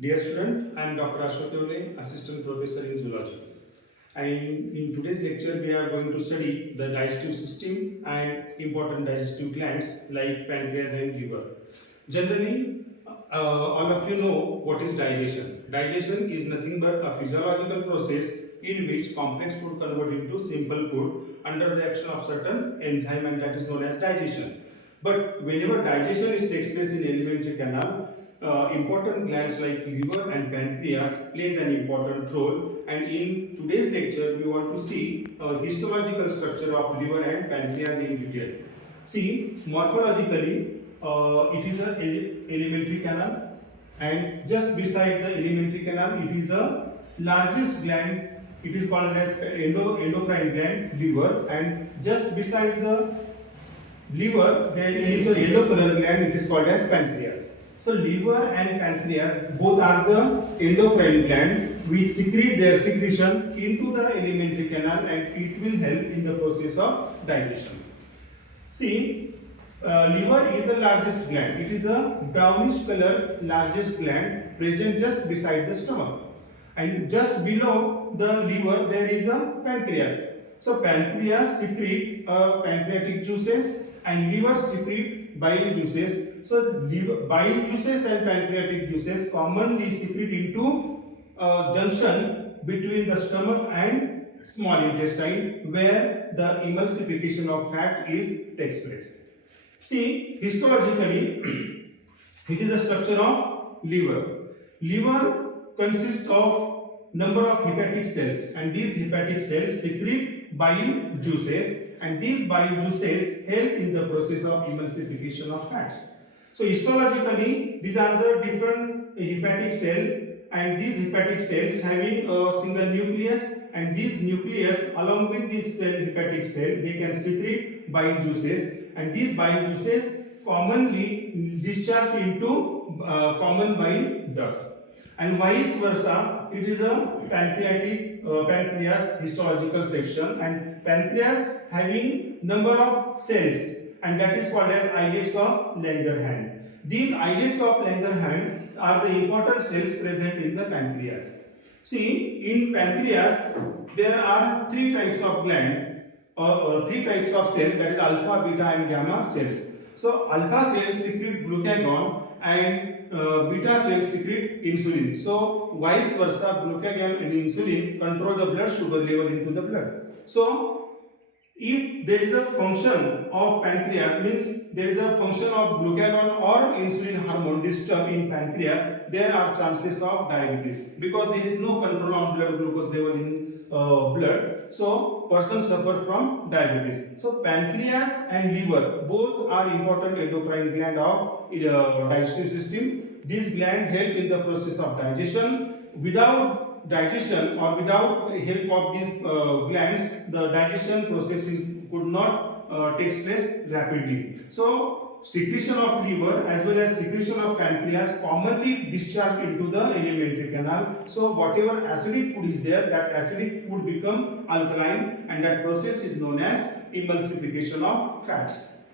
Dear student, I am Dr. Ashok Yone, Assistant Professor in Zoology. And in today's lecture, we are going to study the digestive system and important digestive glands like pancreas and liver. Generally, all of you know what is digestion. Digestion is nothing but a physiological process in which complex food converted into simple food under the action of certain enzyme, and that is known as digestion. But whenever digestion takes place in alimentary canal, important glands like liver and pancreas plays an important role, and in today's lecture we want to see histological structure of liver and pancreas in detail. See, morphologically it is a alimentary canal, and just beside the alimentary canal it is a largest gland. It is called as endocrine gland, liver, and just beside the liver there is a yellow color gland. It is called as pancreas. So liver and pancreas both are the endocrine gland which secrete their secretion into the alimentary canal, and it will help in the process of digestion. See, liver is the largest gland. It is a brownish color largest gland present just beside the stomach, and just below the liver there is a pancreas. So pancreas secrete pancreatic juices and liver secrete bile juices. So bile juices and pancreatic juices commonly secrete into junction between the stomach and small intestine, where the emulsification of fat takes place. See, histologically, it is a structure of liver. Liver consists of number of hepatic cells, and these hepatic cells secrete bile juices, and these bile juices help in the process of emulsification of fats. So histologically, these are the different hepatic cells, and these hepatic cells having a single nucleus, and this nucleus along with this hepatic cell, they can secrete bile juices, and these bile juices commonly discharge into common bile duct. And vice versa, it is a pancreas histological section, and pancreas having number of cells, and that is called as islets of Langerhans. These islets of Langerhans are the important cells present in the pancreas. See, in pancreas there are three types of gland, three types of cells, that is alpha, beta and gamma cells. So alpha cells secrete glucagon, and beta cells secrete insulin. So vice versa, glucagon and insulin control the blood sugar level into the blood. So if there is a function of pancreas, means there is a function of glucagon or insulin hormone disturbed in pancreas, there are chances of diabetes, because there is no control on blood glucose level in blood. So person suffer from diabetes. So pancreas and liver both are important endocrine gland of digestive system. These glands help in the process of digestion. Without digestion or without help of these glands, the digestion process could not take place rapidly. So secretion of liver as well as secretion of pancreas commonly discharge into the alimentary canal. So whatever acidic food is there, that acidic food become alkaline, and that process is known as emulsification of fats.